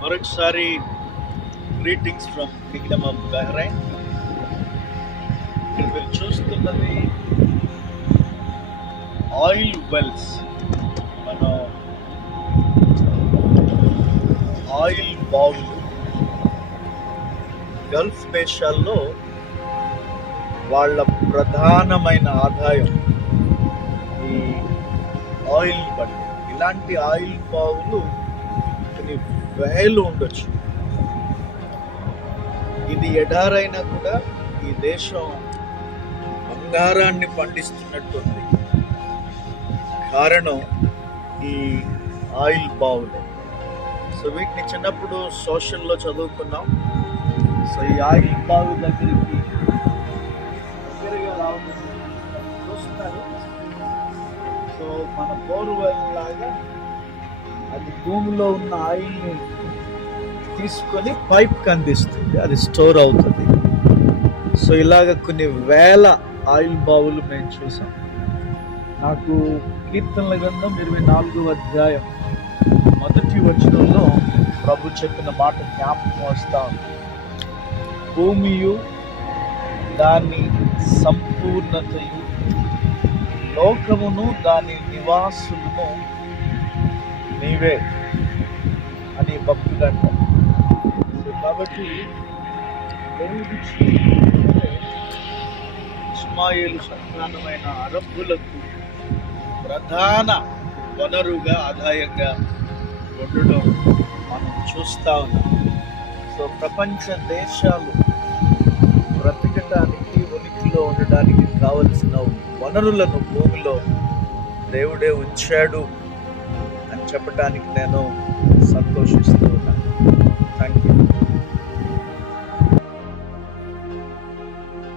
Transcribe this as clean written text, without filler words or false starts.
మరొకసారి greetings from Kingdom of Bahrain. ఇక్కడ మీరు చూస్తున్నది ఆయిల్ వెల్స్. మనం ఆయిల్ బావులు గల్ఫ్ దేశాల్లో వాళ్ళ ప్రధానమైన ఆదాయం ఈ ఆయిల్ బండి. ఇలాంటి ఆయిల్ బావులు కొన్ని వేలు ఉండొచ్చు. ఇది ఎడారైనా కూడా ఈ దేశం బంగారాన్ని పండిస్తున్నట్టుంది. కారణం ఈ ఆయిల్ బావులు. సో వీటిని చిన్నప్పుడు సోషల్లో చదువుకున్నాం. సో ఈ ఆయిల్ బావు దగ్గరికి చూస్తున్నారు. సో మన బోర్వెల్ లాగా అది భూమిలో ఉన్న ఆయిల్ని తీసుకొని పైప్కి అందిస్తుంది, అది స్టోర్ అవుతుంది. సో ఇలాగ కొన్ని వేల ఆయిల్ బావులు మేము చూసాం. నాకు కీర్తనల గ్రంథం 24వ అధ్యాయం 1వ వచనంలో ప్రభు చెప్పిన మాట జ్ఞాపకం వస్తా ఉంది. భూమియు దాని సంపూర్ణతయు, లోకమును దాని నివాసులను నీవే అని భక్తుడు అంటారు. సో కాబట్టి దేవుడు ఇష్మాయేలు సంతానమైన అరబ్బులకు ప్రధాన వనరుగా ఆదాయంగా ఉండడం మనం చూస్తా ఉన్నాం. సో ప్రపంచ దేశాలు బ్రతకడానికి, ఉనికిలో ఉండడానికి కావలసిన వనరులను భూమిలో దేవుడే ఉంచాడు అని చెప్పడానికి నేను సంతోషిస్తూ